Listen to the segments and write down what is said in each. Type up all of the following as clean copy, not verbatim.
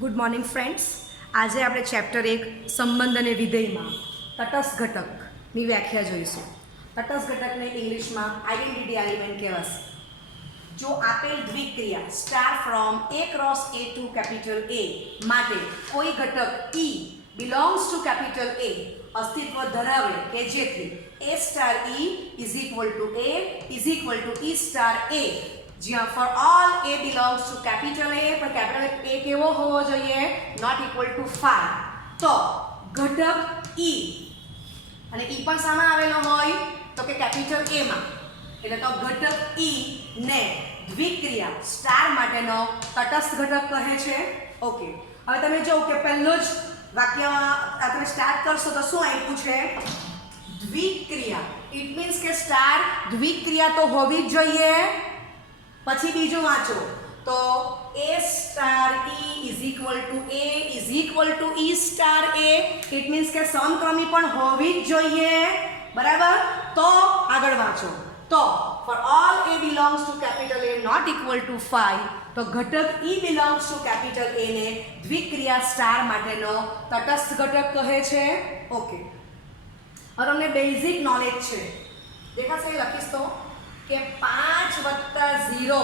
Good morning friends. આજે આપણે chapter 1 સંબંધ અને વિધેયમાં તટસ્થ ઘટકની વ્યાખ્યા જોઈશું. તટસ્થ ઘટકને ઇંગ્લિશમાં આઇડેન્ટિટી એલિમેન્ટ કહેવાશે. જો આપેલ દ્વિક્રિયા star from A cross A to capital A માટે કોઈ ઘટક E belongs to capital A અસ્તિત્વ ધરાવે કે જેથી A star E is equal to A is equal to E star A, જ્યાં for all A belongs to capital A પણ capital A કેવો હોવો જોઈએ? Not equal to 5. તો ઘટક E અને E પણ સામે આવેલો હોય તો કે કેપિટલ A માં, એટલે તો ઘટક E ને દ્વિક્રિયા સ્ટાર માટેનો તટસ્થ ઘટક કહે છે. ઓકે, હવે તમે જો કે પહેલું જ વાક્યમાં તમે સ્ટાર્ટ કરશો તો શું આપ્યું છે? દ્વિક્રિયા. ઇટ મીન્સ કે સ્ટાર દ્વિક્રિયા તો હોવી જ જોઈએ. પછી બીજું વાંચો તો A star E is equal to A is equal to E star A. It means કે સમક્રમી પણ હોવી જ જોઈએ. બરાબર? તો આગળ વાંચો તો for all A belongs to capital A not equal to 5, તો ઘટક E belongs to capital A ને દ્વિક્રિયા સ્ટાર માટેનો તટસ્થ ઘટક કહે છે. ઓકે, હવે તમને બેઝિક નોલેજ છે. દેખાશે? લખીશ તો કે 5 + 0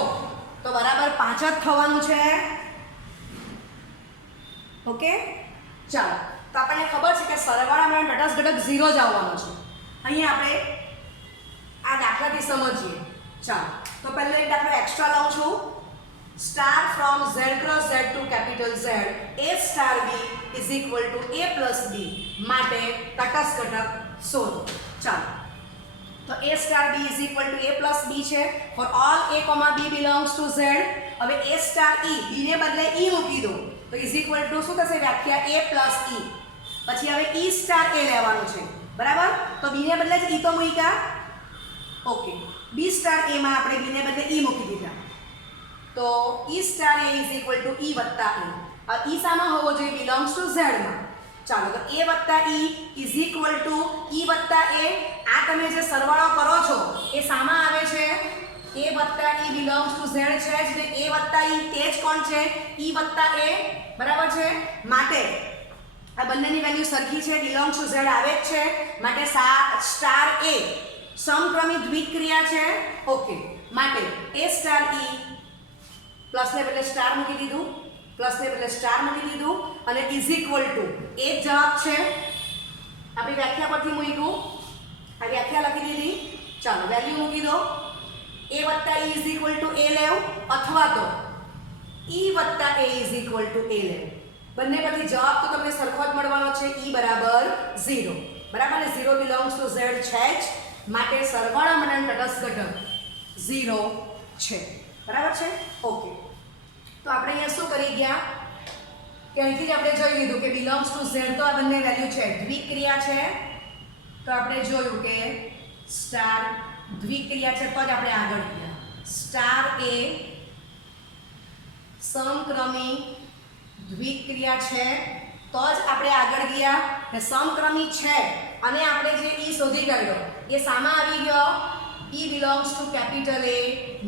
તો બરાબર 5 જ થવાનું છે. ઓકે, ચાલો. તો આપણને ખબર છે કે સરવાળામાં તટસ્થ ઘટક 0 જ આવવાનો છે. અહીંયા આપણે આ દાખલાથી સમજીએ. ચાલો, તો પહેલો એક દાખલો એક્સ્ટ્રા લાવું છું. Star from Z cross Z to capital Z A star B is equal to A plus B માટે તટસ્થ ઘટક શોધો. ચાલો, તો A star B is equal to A plus B છે. For all A, B belongs to Z. હવે A star E, B ને બદલે E મૂકી દો તો ઇઝ ઇક્વલ ટુ શું થશે? વ્યાખ્યા A પ્લસ E. પછી હવે E સ્ટાર A લેવાનું છે. બરાબર? તો B ને બદલે E તો મૂક્યા. ઓકે, B સ્ટાર A માં આપણે B ને બદલે E મૂકી દીધા તો E star A is equal to E વત્તા E. આ E સામા હોવો જોઈએ? બિલોંગ્સ ટુ Z માં. ચાલો, તો A વત્તા E is equal to E વત્તા A. આ તમે જે સરવાળો કરો છો એ સામા આવે છે? A વત્તા E બિલોંગ્સ ટુ Z છે જ ને. A વત્તા E તે જ કોણ છે? E વત્તા A. બરાબર છે? માટે આ બંનેની વેલ્યુ સરખી છે, બિલોંગ્સ ટુ Z આવે જ છે. માટે સ્ટાર A સમક્રમી દ્વિક્રિયા છે. ઓકે, માટે A સ્ટાર E પ્લસ ને બદલે સ્ટાર મૂકી દીધું, પ્લસ ને બદલે સ્ટાર મૂકી દીધું અને ઇઝ ઇક્વલ ટુ એ જ જવાબ છે. આપણી વ્યાખ્યા પરથી મૂક્યું, આ વ્યાખ્યા લખી દીધી. ચાલો, વેલ્યુ મૂકી દો. A વત્તા E is equal to A લેવ અથવા તો E વત્તા A is equal to A લેવ. બંને પરથી જવાબ તો તમને સરખો જ મળવાનો છે. E બરાબર 0. બરાબર ને? 0 બિલોંગ્સ ટુ Z છે જ, માટે સરવાળા માટેનો તટસ્થ ઘટક 0 છે. બરાબર છે? ઓકે, તો આપણે અહીંયા શું કરી ગયા કે અહીંથી જ આપણે જોઈ લીધું કે બિલોંગ્સ ટુ Z તો આ બંને વેલ્યુ છે, દ્વિક્રિયા છે. તો આપણે જોયું કે સ્ટાર દ્વિક્રિયા છે તો જ આપણે આગળ ગયા. સ્ટાર A સમક્રમી દ્વિક્રિયા છે તો જ આપણે આગળ ગયા. ને સમક્રમી છે અને આપણે જે E શોધી કાઢ્યો એ સામા આવી ગયો. E belongs to capital A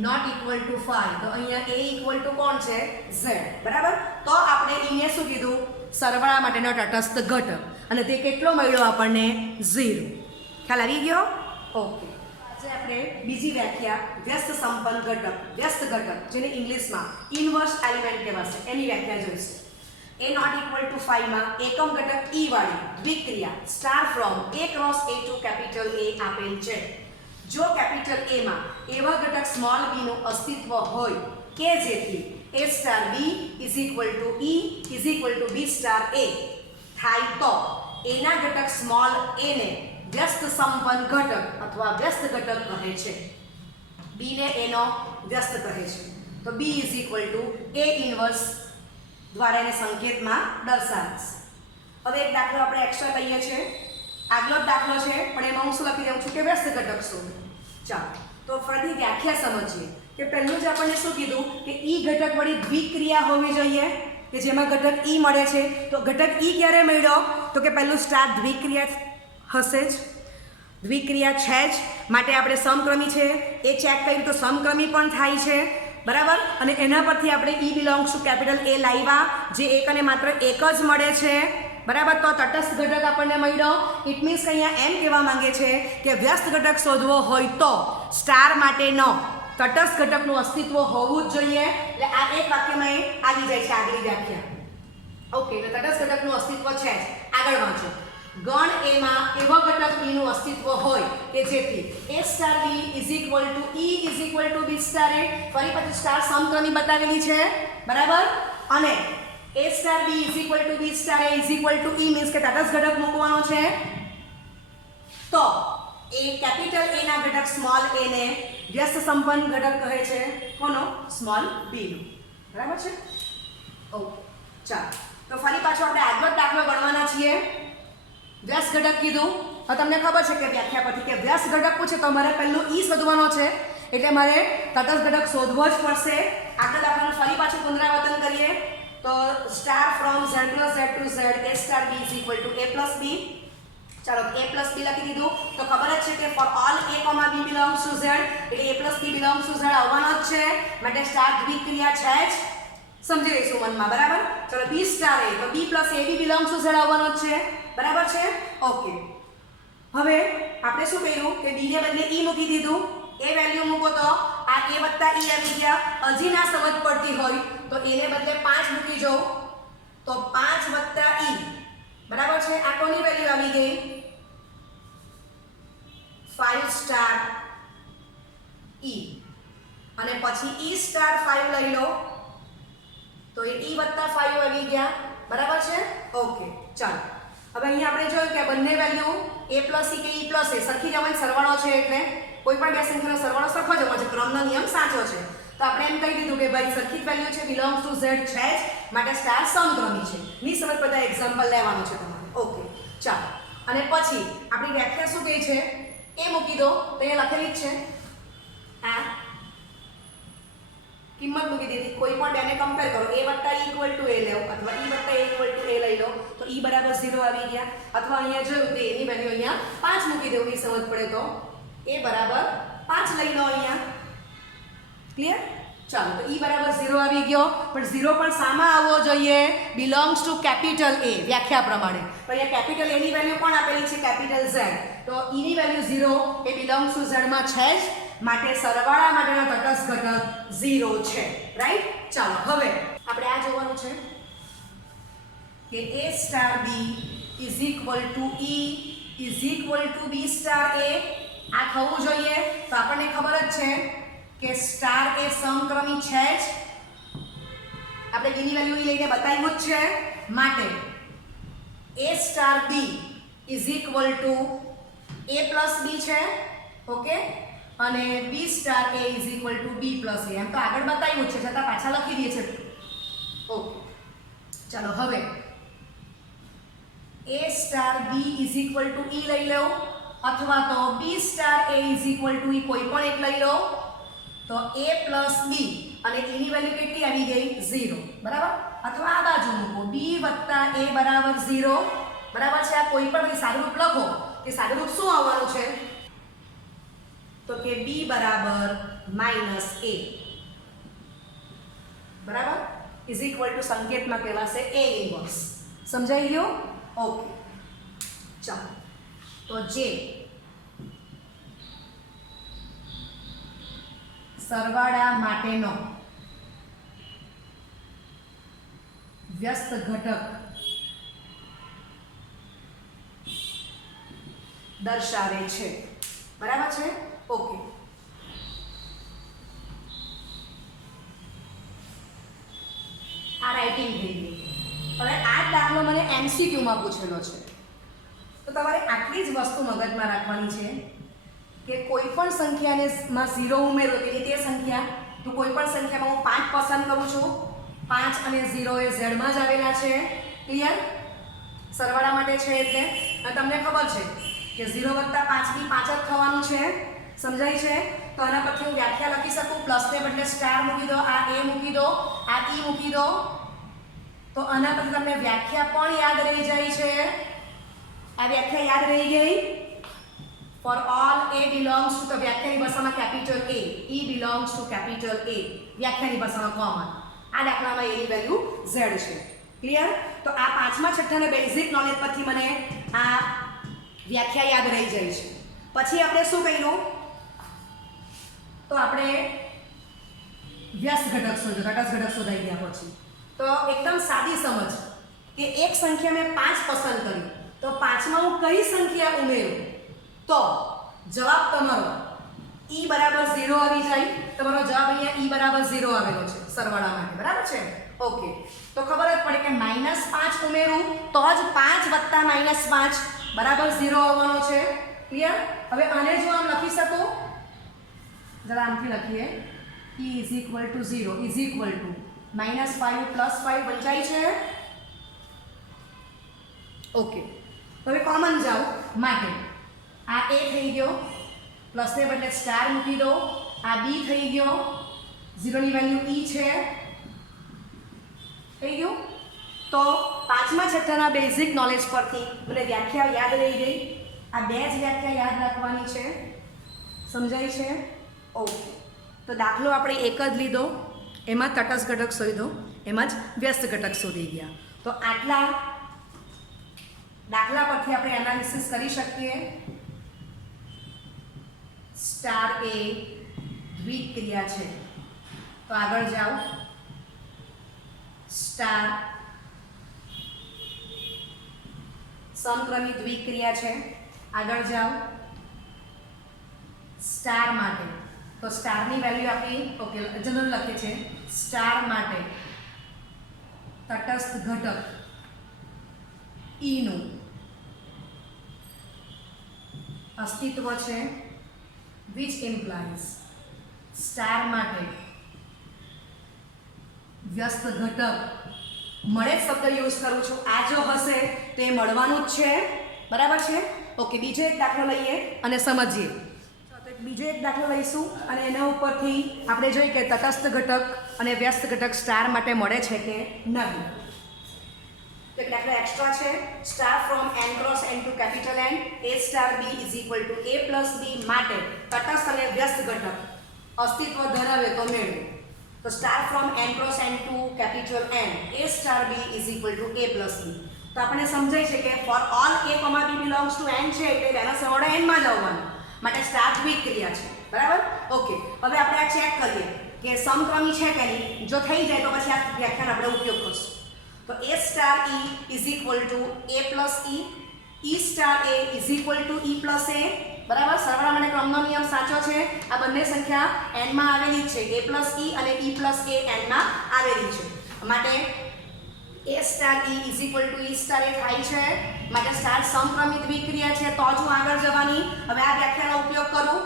not equal to 5, તો અહીંયા A ઇક્વલ ટુ કોણ છે? Z. બરાબર? તો આપણે E ને શું કીધું? સરવાળા માટેનો તટસ્થ ઘટક, અને તે કેટલો મળ્યો આપણને? 0. ખ્યાલ આવી ગયો? ઓકે, આજે આપણે બીજી વ્યાખ્યા વ્યસ્ત સંપન્ન ઘટક, વ્યસ્ત ઘટક જેને ઇંગ્લિશમાં ઇન્વર્સ એલિમેન્ટ કહેવાશે, એની વ્યાખ્યા જોઈશું. A નોટ ઇક્વલ ટુ 5 માં એકમ ઘટક E વાળી દ્વિક્રિયા star from A cross A to capital A આપેલ છે. જો કેપિટલ A માં એવા ઘટક સ્મોલ b નું અસ્તિત્વ હોય કે જેથી A star B is equal to E is equal to B star A થાય તો એના ઘટક સ્મોલ a ને વ્યસ્ત સંપન્ન ઘટક અથવા વ્યસ્ત ઘટક કહે છે. B ને A નો વ્યસ્ત કહે છે. તો B is equal to A inverse દ્વારા એને સંકેતમાં દર્શાવશે. હવે એક દાખલો આપણે એક્સ્ટ્રા લઈએ છીએ. આગલો જ દાખલો છે પણ એમાં હું શું લખી દઉં છું કે વ્યસ્ત ઘટક શોધો. ચાલો, તો ફરીથી વ્યાખ્યા સમજીએ કે પહેલું જ આપણને શું કીધું કે E ઘટક વળી દ્વિક્રિયા હોવી જોઈએ કે જેમાં ઘટક E મળે છે. તો ઘટક E ક્યારે મળ્યો? તો કે પહેલું સ્ટાર દ્વિક્રિયા હશે જ, દ્વિક્રિયા છે જ, માટે આપણે સમક્રમી છે એ ચેક કર્યું તો સમક્રમી પણ થાય છે. બરાબર, અને એના પરથી આપણે ઈ બિલોંગ્સ ટુ કેપિટલ એ લાવ્યા, જે એક અને માત્ર એક જ મળે છે. બરાબર, તો તટસ્થ ઘટક આપણને મળ્યો. ઇટ મીન્સ કે અહીંયા એમ કહેવા માંગે છે કે વ્યસ્ત ઘટક શોધવો હોય તો સ્ટાર માટેનો તટસ્થ ઘટકનું અસ્તિત્વ હોવું જ જોઈએ. એટલે આ એક વાક્યમાં એ આવી જાય છે આગલી વ્યાખ્યા. ઓકે, એટલે તટસ્થ ઘટકનું અસ્તિત્વ છે જ. આગળ વાંચો. ગણ એમાં એવો ઘટક b નું અસ્તિત્વ હોય કે જેથી a star b is equal to e is equal to b star a. ફરી પછી સ્ટાર સમક્રમી બતાવેલી છે. બરાબર, અને a star b is equal to b star a is equal to e means કે તટસ્થ ઘટક મૂકવાનો છે. તો એ કેપિટલ a ના ઘટક સ્મોલ a ને વ્યસ્ત સંપન્ન ઘટક કહે છે. કોનો? સ્મોલ b નો. બરાબર છે. ઓકે, ચાલો તો ફરી પાછો આપણે આગળ દાખલો ગણવાના છીએ. વ્યસ્ત ઘટક કીધું. હવે તમને ખબર છે કે વ્યાખ્યા પરથી કે વ્યસ્ત ઘટક પૂછે તો મારે પહેલું ઈ શોધવાનો છે, એટલે મારે તટસ્થ ઘટક શોધવો જ પડશે. આગળ દાખલાનું ફરી પાછું પુનરાવર્તન કરીએ તો star from z + z to z a star b is equal to a + b. ચાલો a + b લખી દીધું. તો ખબર જ છે કે for all a, b belongs to z, એટલે a + b belongs to z આવવાનો જ છે. માટે સ્ટાર દ્વિક્રિયા છે જ. સમજી લઈશું મનમાં. બરાબર, ચલો b સ્ટાર a, તો b + ab belongs to z આવવાનો જ છે. બરાબર છે. ઓકે, હવે આપણે શું કર્યું કે b ને બદલે e મૂકી દીધું. એ વેલ્યુ મૂકો તો આ a + e આવી ગયા. હજી ના સમજ પડતી હોય તો a ને બદલે 5 મૂકી જાઓ તો 5 + e. બરાબર છે. આ કોની વેલ્યુ આવી ગઈ? 5 સ્ટાર e. અને પછી e સ્ટાર 5 લઈ લો તો એ e + 5 આવી ગયા. બરાબર છે. ઓકે, ચાલો હવે અહીંયા આપણે જોયું કે બંને વેલ્યુ a + e કે e + a સરખી જ આવવાની, સરવાળો છે એટલે કોઈ પણ બે સંખ્યાનો સરવાળો સરખો જ આવવાનો છે. ક્રમનો નિયમ સાચો છે. તો આપણે એમ કહી દીધું કે ભાઈ સરખી જ વેલ્યુ છે, બિલોંગ્સ ટુ z છે જ, માટે સ્ટાર સમક્રમી છે. ની સમજ પડતા એક્ઝામ્પલ લેવાનું છે તમારે. ઓકે, ચાલો અને પછી આપણી વ્યાખ્યા શું કહે છે એ મૂકી દો. તો અહીંયા લખેલી જ છે. આ કિંમત મૂકી દીધી. કોઈ પણ બેને કમ્પેર કરો. a + e = a લેવો અથવા e + a = a લઈ લો તો e = 0 આવી ગયા. અથવા અહીંયા જોયું તો એની વેલ્યુ અહીંયા 5 મૂકી દેવું. ની સમજ પડે તો a = 5 લઈ લો અહીંયા. ક્લિયર? ચાલો તો e = 0 આવી ગયો. પણ 0 પણ સામા આવવો જોઈએ? બિલોંગ્સ ટુ કેપિટલ a વ્યાખ્યા પ્રમાણે. તો અહીંયા કેપિટલ a ની વેલ્યુ પણ આપેલી છે કેપિટલ z. તો e ની value 0 A belongs to z માં છે જ, માટે સરવાળા માટેનો તટસ્થ ઘટક 0 છે. રાઈટ? ચાલો હવે આપણે આ જોવાનું છે કે a star b is equal to e is equal to b star a. આ થવું જોઈએ. તો આપણને ખબર જ છે કે સ્ટાર એ સમક્રમી છે જ. આપણે b ની વેલ્યુ લઈને બતાવ્યું જ છે. માટે a star b is equal to a + b છે. ઓકે, અને b star a is equal to b + a. એમ તો આગળ બતાવ્યું છે, છતાં પાછા લખી દઈએ છીએ. ઓકે, ચાલો હવે a star b is equal to e લઈ લો અથવા તો b star a is equal to e કોઈ પણ એક લઈ લો. તો a + b અને e ની વેલ્યુ કેટલી આવી ગઈ? 0. બરાબર, અથવા આ બાજુ મૂકો b + a = 0. બરાબર છે. આ કોઈ પણ સાદુરૂપ લખો કે સાદુરૂપ શું આવવાનું છે તો કે b = -a. બરાબર, ઇઝ ઇક્વલ ટુ સંકેતમાં કહેવાશે a ઇન્વર્સ. સમજાઈ ગયું? ઓકે, ચાલો તો જે સરવાળા માટેનો વ્યસ્ત ઘટક દર્શાવે છે. બરાબર છે. ઓકે, આ રાઇટિંગ થઈ ગઈ. હવે આ દાખલો મને MCQ માં પૂછેલો છે. તો તમારે આટલી જ વસ્તુ મગજમાં રાખવાની છે કે કોઈ પણ સંખ્યાને માં 0 ઉમેરો તેની તે સંખ્યા. તો કોઈ પણ સંખ્યામાં હું 5 પસંદ કરું છું. 5 અને 0 એ z માં જ આવેલા છે. ક્લિયર? સરવાળા માટે છે એટલે. અને તમને ખબર છે કે 0 + 5 બી 5 જ થવાનું છે. સમજાય છે? તો આના પરથી હું વ્યાખ્યા લખી શકું. પ્લસને બદલે સ્ટાર મૂકી દો, આ a મૂકી દો, આ e મૂકી દો. તો આના પરથી તમને વ્યાખ્યા પણ યાદ રહી જાય છે. આ વ્યાખ્યા યાદ રહી ગઈ. For all A belongs to, તો વ્યાખ્યાની ભાષામાં capital A, E belongs to capital A, વ્યાખ્યાની ભાષામાં કોમન. આ દાખલામાં એની વેલ્યુ ઝેડ છે. ક્લિયર? તો આ પાંચમા છઠ્ઠાના બેઝિક નોલેજ પરથી મને આ વ્યાખ્યા યાદ રહી જાય છે. પછી આપણે શું કર્યું? તો આપણે વ્યસ્ત ઘટક શોધ્યો, તટસ્થ ઘટક શોધાઈ ગયા પછી તો એકદમ સાદી સમજ કે એક સંખ્યા મેં 5 પસંદ કરી, તો 5માં હું કઈ સંખ્યા ઉમેરું તો જવાબ તમારો e બરાબર 0 આવી જાય. તમારો જવાબ અહીંયા e બરાબર 0 આવેલો છે સરવાળા માટે. બરાબર છે? ઓકે. તો ખબર જ પડે કે -5 ઉમેરું તો જ 5 વત્તા -5 બરાબર 0 આવવાનો છે. ક્લિયર? હવે આને જો આમ લખી શકો, જરા આમથી લખીએ, e is equal to 0 is equal to -5 + 5 વંચાય છે. ઓકે. હવે કોમન જાઓ માટે આ a થઈ ગયો, પ્લસને બદલે સ્ટાર મૂકી દો. આ b થઈ ગયો, 0 ની વેલ્યુ e છે. થઈ ગયું? તો પાંચમા છઠ્ઠાના બેઝિક નોલેજ પરથી મને વ્યાખ્યા યાદ રહી ગઈ. આ બે જ વ્યાખ્યા યાદ રાખવાની છે. સમજાય છે? ઓકે. તો દાખલો આપણે એક જ લીધો, એમાં તટસ્થ ઘટક શોધ્યો, એમાં જ વ્યસ્ત ઘટક શોધી ગયા. તો આટલા દાખલા પરથી આપણે એનાલિસિસ કરી શકીએ. સ્ટાર એ દ્વિક્રિયા છે, તો આગળ જાઓ. સ્ટાર સમક્રમી દ્વિક્રિયા છે, આગળ જાઓ. સ્ટાર માટે તો સ્ટારની વેલ્યુ આપણી ઓકે જનરલ લખીએ છે. સ્ટાર માટે તટસ્થ ઘટક e નું અસ્તિત્વ છે, which implies સ્ટાર માટે વ્યસ્ત ઘટક મળે જ શબ્દ યુઝ કરું છું. આ જો હશે તો એ મળવાનું જ છે. બરાબર છે? ઓકે. બીજો એક દાખલો લઈએ અને સમજીએ. બીજો એક દાખલો લઈશું અને એના ઉપરથી આપણે જોઈએ કે તટસ્થ ઘટક અને વ્યસ્ત ઘટક સ્ટાર માટે મળે છે કે નહીં. તો એક દાખલો એક્સ્ટ્રા છે. Star from n cross n to capital N a star b is equal to a plus b માટે તટસ્થ અને વ્યસ્ત ઘટક અસ્તિત્વ ધરાવે તો મેળવો. તો star from n cross n to capital N a star b is equal to a plus b. તો આપણને સમજાય છે કે for all a, b belongs to n છે એટલે એના સરવાળા n માં જ આવવાનું, માટે સ્ટાર દ્વિક્રિયા છે. બરાબર? ઓકે. હવે આપણે આ ચેક કરીએ કે સમક્રમી છે કે નહીં. જો થઈ જાય તો પછી આ વ્યાખ્યાનો આપણે ઉપયોગ કરશું. તો a star e is equal to a plus e, e star a is equal to e plus a. બરાબર? સરવાળા માટે ક્રમનો નિયમ સાચો છે. આ બંને સંખ્યા n માં આવેલી છે. a પ્લસ e અને e પ્લસ a n માં આવેલી છે. માટે a star e is equal to e star a થાય છે. માટે સ્ટાર સમક્રમી દ્વિક્રિયા છે, તો જ હું આગળ જવાની. હવે આ વ્યાખ્યાનો ઉપયોગ કરું.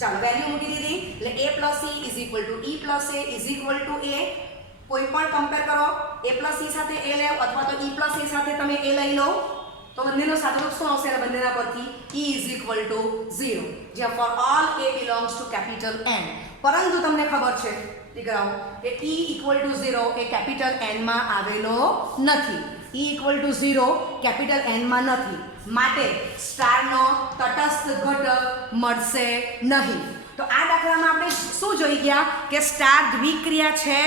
ચાલો વેલ્યુ મૂકી દીધી એટલે a plus e is equal to e plus a is equal to a. કોઈ પણ કમ્પેર કરો, a પ્લસ e સાથે a લેવ અથવા તો e પ્લસ a સાથે તમે a લઈ લો તો બંનેનો સાદુરૂપ શું આવશે? બંનેના પરથી e ઇઝ ઇક્વલ ટુ 0, જ્યાં for all a belongs to capital N. પરંતુ તમને ખબર છે દીકરાઓ કે e equal to 0 A capital N માં આવેલો નથી. e equal to 0 capital N માં નથી, માટે સ્ટારનો તટસ્થ ઘટક મળશે નહીં. તો આ દાખલામાં આપણે શું જોઈ ગયા કે સ્ટાર દ્વિક્રિયા છે,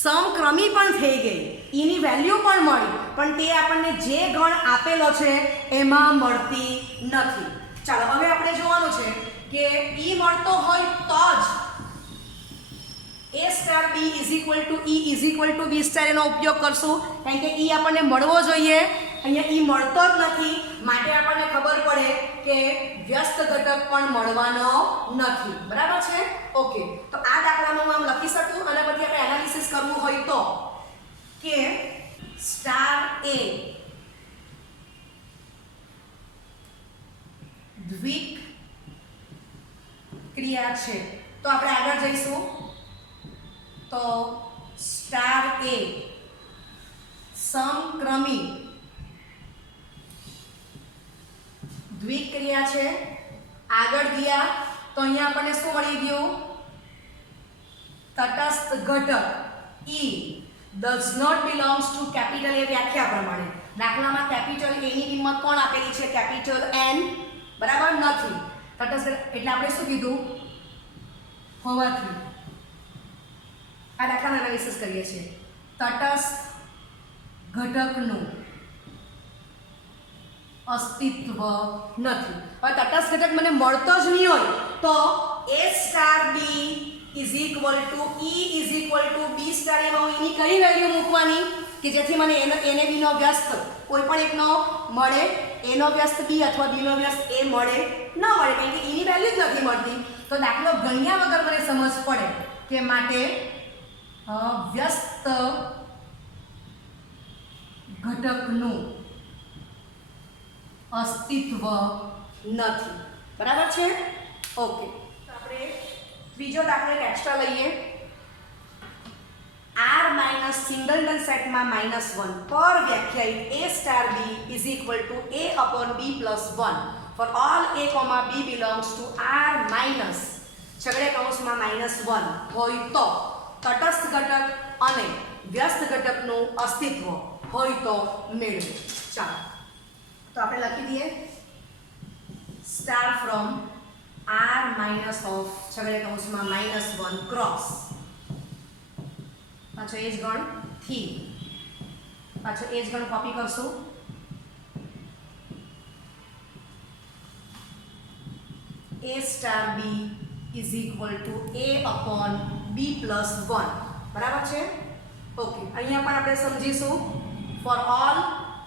સમક્રમી પણ થઈ ગઈ, એની વેલ્યુ પણ મળી, પણ તે આપણને જે ગણ આપેલો છે એમાં મળતી નથી. ચાલો હવે આપણે જોવાનું છે કે e મળતો હોય તો જ a star b is equal to e is equal to b star એનો ઉપયોગ કરશું, કારણ કે e આપણને મળવો જોઈએ. અહીંયા e મળતો જ નથી, માટે આપણને ખબર પડે કે વ્યસ્ત ઘટક પણ મળવાનો નથી. બરાબર છે? ઓકે. તો આ દાખલામાં હું આમ લખી શકું અને પછી આપણે એનાલિસિસ કરવું હોય તો કે સ્ટાર a દ્વિક્રિયા છે. તો આપણે આગળ જઈશું. તો સ્ટાર a સમક્રમી દ્વિક્રિયા છે. આગળ ગયા તો અહીંયા આપણને શું મળી ગયું? તટસ્થ ઘટક e does not belongs to capital A વ્યાખ્યા પ્રમાણે દાખલામાં કેપિટલ A ની કિંમત કોણ આપેલી છે? Capital N. બરાબર નથી. તટસ્થ એટલે આપણે શું કીધું હોવાથી. આ દાખલાનો એનાલિસિસ કરીએ છીએ. તટસ્થ ઘટકનું અસ્તિત્વ નથી. હવે તટસ્થ ઘટક મને મળતો જ નહીં હોય તો a star b is equal to e is equal to b star. એમાં હું એની કઈ વેલ્યુ મૂકવાની કે જેથી મને એને b નો વ્યસ્ત કોઈ પણ એકનો મળે, a નો વ્યસ્ત b અથવા b નો વ્યસ્ત a મળે ન મળે, કારણ કે એની વેલ્યુ જ નથી મળતી. તો દાખલો ગણ્યા વગર મને સમજ પડે કે માટે વ્યસ્ત ઘટકનું અસ્તિત્વ નથી. બરાબર છે? ઓકે, તો આપણે બીજો દાખલો એક એક્સ્ટ્રા લઈએ. r માઇનસ સિંગલટન સેટમાં -1 પર વ્યાખ્યાયિત a star b is equal to a upon b plus 1 for all a comma b belongs to r minus છગડે કૌંસમાં -1 હોય તો તટસ્થ ઘટક અને વ્યસ્ત ઘટકનું અસ્તિત્વ હોય તો મેળવો. ચાલો તો આપણે લખી દઈએ star from r minus of છગડે કૌંસમાં -1 ક્રોસ પાછો એ જ ગણ થી પાછો એ જ ગણ કોપી કરશું. a star b is equal to a upon b plus 1. બરાબર છે? ઓકે, અહીંયા પણ આપણે સમજીશું for all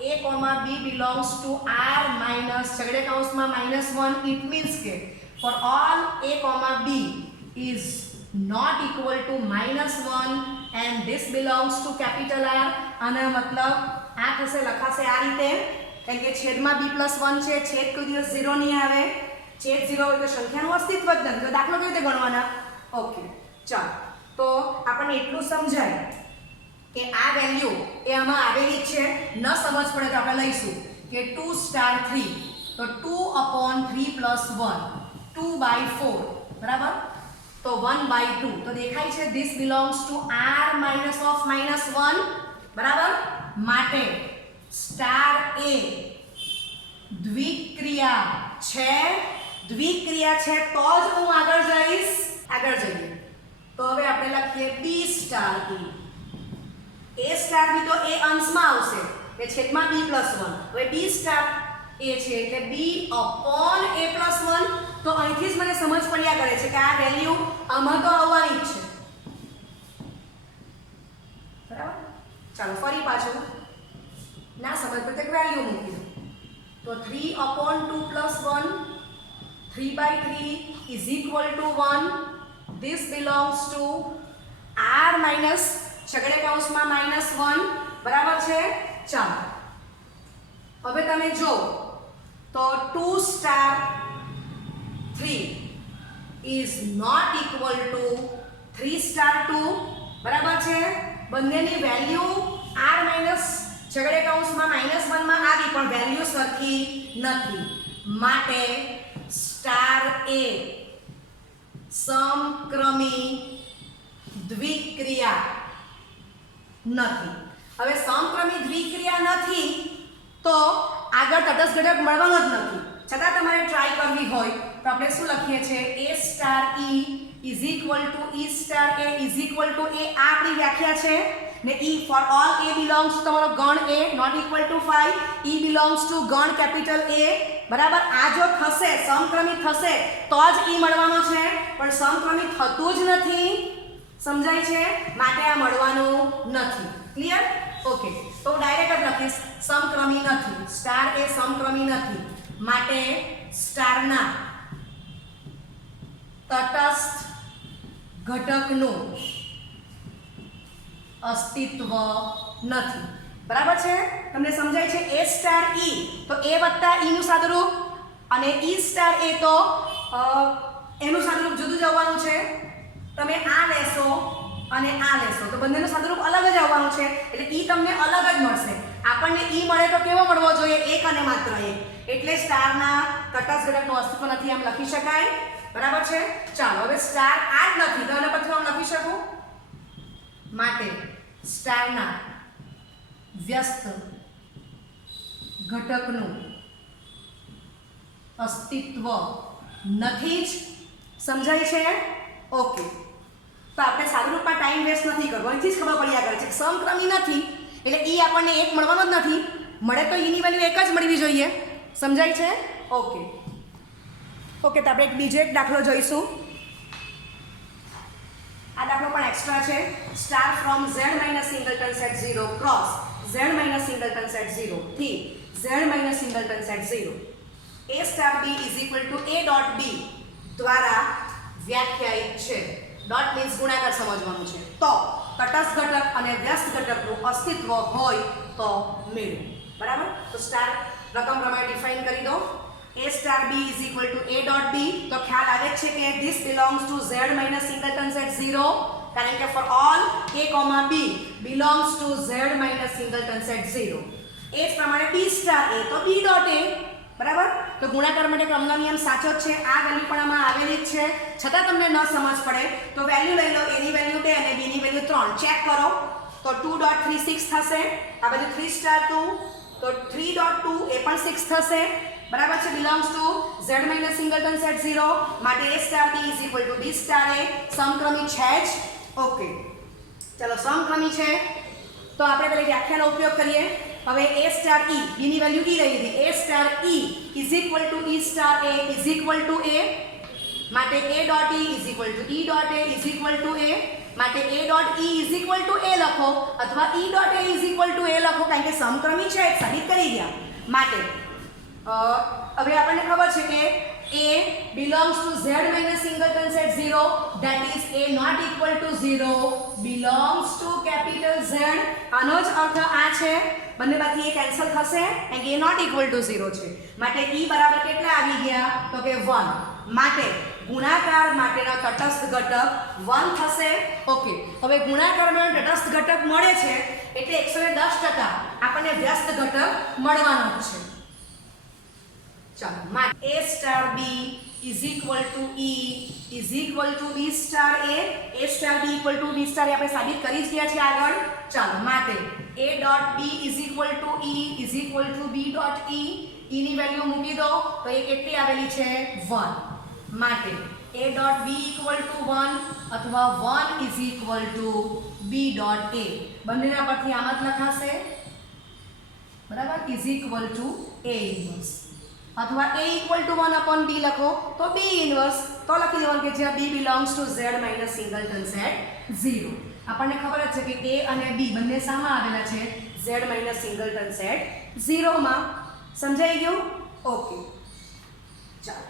a comma b belongs to r minus છગડે કૌંસમાં -1 ઇટ મીન્સ કે for all a comma b is not equal to -1 and this belongs to capital R. આનો મતલબ આ થશે લખાશે આ રીતે, કારણ કે છેદમાં b પ્લસ 1 છે, છેદ કોઈ દિવસ 0 નહીં આવે, છેદ 0 હોય તો સંખ્યાનું અસ્તિત્વ જ નથી. તો દાખલો કેવી રીતે ગણવાના? ઓકે, ચાલો તો આપણને એટલું સમજાય કે આ વેલ્યુ એ આમાં આવેલી જ છે. ન સમજ પડે તો આપણે લઈશું કે 2 સ્ટાર 3 તો 2 અપોન 3 પ્લસ 1 2/4 બરાબર. તો 1/2 તો દેખાય છે this belongs to r minus of -1 બરાબર. માટે સ્ટાર a દ્વિક્રિયા છે, દ્વિક્રિયા છે તો જ હું આગળ જઈશ. આગળ જઈએ તો હવે આપણે લખીએ b star e. a star b તો a અંશમાં આવશે એ છેદમાં b પ્લસ 1. હવે b સ્ટાર a છે એટલે b અપોન a પ્લસ 1. તો અહીંથી જ મને સમજ પડ્યા કરે છે કે આ વેલ્યુ આમાં તો આવવાની જ છે. બરાબર. ચાલો ફરી પાછું ના સમજ પડે તો વેલ્યુ મૂકી તો 3 upon 2 plus 1 3/3 is equal to 1. This belongs to r minus છગડે કૌંસમાં -1 બરાબર છે. ચાલો હવે તમે જો તો 2 star 3 is not equal to 3 star 2 બરાબર છે. બંનેની વેલ્યુ r માઇનસ છગડે કૌંસમાં -1 માં આવી પણ વેલ્યુ સરખી નથી. માટે સ્ટાર a સમક્રમી દ્વિક્રિયા નથી. હવે સમક્રમી દ્વિક્રિયા નથી તો આગળ તટસ્થ ઘટક મળવાનો જ નથી. છતાં તમારે ટ્રાય કરવી હોય તો આપણે શું લખીએ છીએ a star e is equal to e star a is equal to a. આ આપણી વ્યાખ્યા છે ને e for all a belongs to તમારો ગણ a not equal to 5 e belongs to ગણ કેપિટલ A બરાબર. આ જો થશે સમક્રમી થશે તો જ e મળવાનો છે પણ સમક્રમી થતું જ નથી. સમજાય છે? માટે આ મળવાનું નથી. ક્લિયર? ઓકે, તો ડાયરેક્ટ જ લખીશ સમક્રમી નથી. સ્ટાર એ સમક્રમી નથી માટે સ્ટારના તટસ્થ ઘટકનું અસ્તિત્વ નથી. બરાબર છે? તમને સમજાય છે? a સ્ટાર e તો a વત્તા e નું સાદુરૂપ અને e સ્ટાર a તો એનું સાદુરૂપ જુદું જ આવવાનું છે. તમે આ લેશો અને આ લેશો તો બંનેનું સાદુરૂપ અલગ જ આવવાનું છે એટલે e તમને અલગ જ મળશે. આપણને e મળે તો કેવો મળવો જોઈએ? એક અને માત્ર એક. એટલે સ્ટારના તટસ્થ ઘટકનું અસ્તિત્વ નથી એમ લખી શકાય. બરાબર છે? ચાલો હવે સ્ટાર આ જ નથી તો એના પરથી હું લખી શકું. માટે સ્ટારના વ્યસ્ત ઘટકનું અસ્તિત્વ નથી જ. સમજાય છે? ઓકે. તો આપણે સાદું રૂપમાં ટાઈમ વેસ્ટ નથી કરવો. અહીંથી જ ખબર પડી આગળ છે કે સમક્રમી નથી એટલે ઈ આપણને એક મળવાનો જ નથી. મળે તો ઈની વેલ્યુ એક જ મળવી જોઈએ. સમજાય છે? ઓકે. ઓકે, તો આપણે બીજો એક દાખલો જોઈશું. આ દાખલો પણ એક્સ્ટ્રા છે. Star from z minus singleton set 0 cross z minus singleton set 0 થી z minus singleton set 0 a star b is equal to a dot b દ્વારા વ્યાખ્યાયિત છે. ડોટ મીન્સ ગુણાકાર સમજવાનું છે. તો તટસ્થ ઘટક અને વ્યસ્ત ઘટકનું અસ્તિત્વ હોય તો મેળવો. બરાબર? તો સ્ટાર રકમ પ્રમાણે ડિફાઇન કરી દો. a star b is equal to a dot b. તો ખ્યાલ આવે છે કે this belongs to z minus singleton set 0 કારણ કે for all a, b belongs to z minus singleton set 0. એ જ પ્રમાણે b સ્ટાર a તો b ડોટ a. બરાબર? તો ગુણાકાર માટે ક્રમનો નિયમ સાચો જ છે. આ વેલ્યુ પણ આમાં આવેલી જ છે. છતાં તમને ન સમજ પડે તો વેલ્યુ લઈ લો. a ની વેલ્યુ 2 અને b ની વેલ્યુ 3 ચેક કરો તો 2.36 થશે. આ બાજુ 3 સ્ટાર 2 તો 3.2 એ પણ 6 થશે. બરાબર છે? Belongs to z minus singleton set 0 માટે a star b is equal to b star a સમક્રમી છે જ. ઓકે, ચલો સમક્રમી છે તો આપણે પેલી વ્યાખ્યાનો ઉપયોગ કરીએ. હવે a સ્ટાર e b ની વેલ્યુ e લઈ લીધી. a star e is equal to e star a is equal to a માટે a dot e is equal to e dot a is equal to a માટે a dot e is equal to a લખો અથવા e dot a is equal to a લખો કારણ કે સમક્રમી છે એ સાબિત કરી ગયા. માટે હવે આપણને ખબર છે કે a belongs to z minus singleton set 0 that is a not equal to 0 belongs to capital Z. આનો જ અર્થ આ છે. બંને બાકી એ કેન્સલ થશે and a not equal to 0 છે માટે e બરાબર કેટલા આવી ગયા તો કે 1. માટે ગુણાકાર માટેનો તટસ્થ ઘટક 1 થશે. ઓકે, હવે ગુણાકાર માટે તટસ્થ ઘટક મળે છે એટલે 110% આપણને વ્યસ્ત ઘટક મળવાનો છે. ચાલો, માટે a star b is equal to e is equal to b star a star b equal to b star આપણે સાબિત કરી જ ગયા છે આગળ. ચાલો, માટે a dot b is equal to e is equal to b dot e ની વેલ્યુ મૂકી દો તો એ કેટલી આવેલી છે 1. માટે a dot b equal to 1 અથવા 1 is equal to b dot a બંનેના પરથી આમ જ લખાશે. બરાબર? Is equal to a inverse અથવા a equal to 1 upon b લખો તો b ઇન્વર્સ તો લખી દેવાનું કે જ્યાં b belongs to z minus singleton set 0. આપણને ખબર જ છે કે a અને b બંને સામા આવેલા છે z માઇનસ સિંગલટન સેટ 0 માં. સમજાઈ ગયું? ઓકે, ચાલો.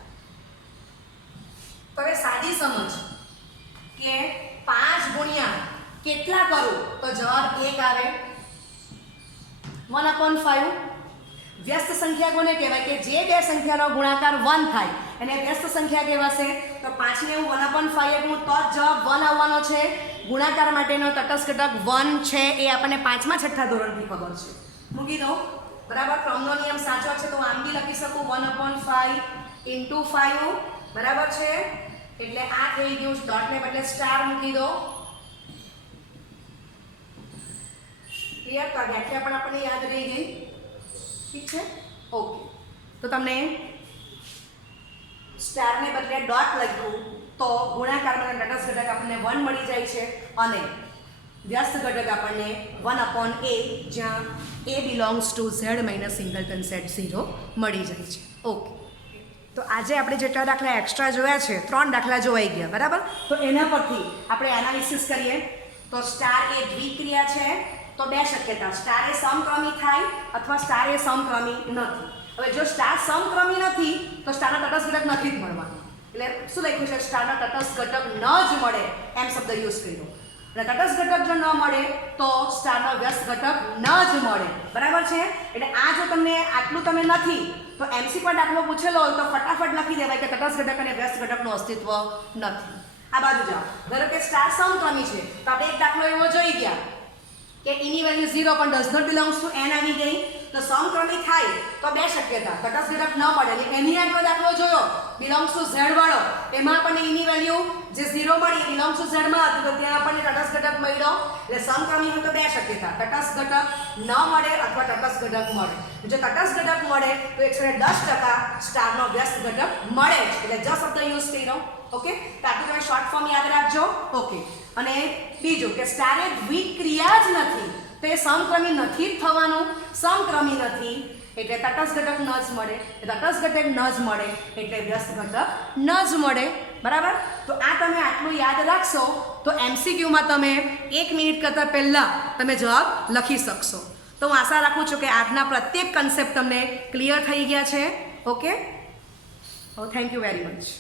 હવે સાદી સમજ કે 5 ગુણ્યા કેટલા કરું તો જવાબ 1 આવે 1/5. વ્યસ્ત સંખ્યા કોને કહેવાય કે જે બે સંખ્યાનો ગુણાકાર 1 થાય એને વ્યસ્ત સંખ્યા કહેવાશે. તો 5 ને હું 1/5 એટલું તો જ જવાબ 1 આવવાનો છે. ગુણાકાર માટેનો તટસ્થ ઘટક 1 છે એ આપણને 5મા 6થા ધોરણથી ખબર છે. મૂકી દો. બરાબર? ક્રમનો નિયમ સાચો છે તો આમ બી લખી શકું 1/5 * 5. બરાબર છે? એટલે આ થઈ ગયું. ડોટને બદલે સ્ટાર મૂકી દો. ક્લિયર? તો વ્યાખ્યા પણ આપણને યાદ રહી ગઈ. ઠીક છે? ઓકે, તો તમને સ્ટારને બદલે ડોટ લખ્યું તો ગુણાકારમાં તટસ્થ ઘટક આપણને 1 મળી જાય છે અને વ્યસ્ત ઘટક આપણને 1/a જ્યાં a belongs to z minus singleton set 0 મળી જાય છે. ઓકે, તો આજે આપણે જેટલા દાખલા એક્સ્ટ્રા જોયા છે 3 દાખલા જોવાઈ ગયા. બરાબર? તો એના પરથી આપણે એનાલિસિસ કરીએ તો સ્ટાર એ દ્વિક્રિયા છે તો બે શક્યતા. સ્ટાર એ સમક્રમી થાય અથવા સ્ટાર એ સમક્રમી નથી. હવે જો સ્ટાર સમક્રમી નથી તો સ્ટારનો તટસ્થ ઘટક નથી જ મળવાનો. એટલે શું લખ્યું છે? સ્ટારનો તટસ્થ ઘટક ન જ મળે એમ શબ્દ યુઝ કર્યો. અને તટસ્થ ઘટક જો ન મળે તો સ્ટારનો વ્યસ્ત ઘટક ન જ મળે. બરાબર છે? એટલે આ જો તમને આટલું તમે નથી તો એમસીક્યુ દાખલો પૂછેલો હોય તો ફટાફટ લખી દેવાય કે તટસ્થ ઘટક અને વ્યસ્ત ઘટકનું અસ્તિત્વ નથી. આ બાજુ જાઓ. ધારો કે સ્ટાર સમક્રમી છે તો આપણે એક દાખલો એવો જોઈ ગયા કે એની વેલ્યુ 0 પણ does not belongs to n આવી ગઈ. તો સમક્રમી થાય તો બે શક્યતા. તટસ્થ ઘટક ન મળે. એની આગળ દાખલો જોયો બિલોંગ્સ ટુ z વાળો એમાં આપણને એની વેલ્યુ જે 0 મળી બિલોંગ્સ ટુ z માં હતું તો ત્યાં આપણને તટસ્થ ઘટક મળ્યો. એટલે સમક્રમી હોય તો બે શક્યતા. તટસ્થ ઘટક ન મળે અથવા તટસ્થ ઘટક મળે. જો તટસ્થ ઘટક મળે તો 110% સ્ટારનો વ્યસ્ત ઘટક મળે જ. એટલે જ શબ્દ યુઝ કર્યો. ઓકે, તો આટલું તમે શોર્ટ ફોર્મ યાદ રાખજો. ઓકે, અને બીજું કે સ્ટાર એ દ્વિક્રિયા જ નથી, તો એ સમક્રમી નથી જ થવાનું. સમક્રમી નથી એટલે તટસ્થ ઘટક ન જ મળે, તટસ્થ ઘટક ન જ મળે એટલે વ્યસ્ત ઘટક ન જ મળે. બરાબર, તો આ તમે આટલું યાદ રાખશો તો MCQમાં તમે 1 મિનિટ કરતાં પહેલાં તમે જવાબ લખી શકશો. તો હું આશા રાખું છું કે આજના પ્રત્યેક કન્સેપ્ટ તમને ક્લિયર થઈ ગયા છે. Okay, thank you very much.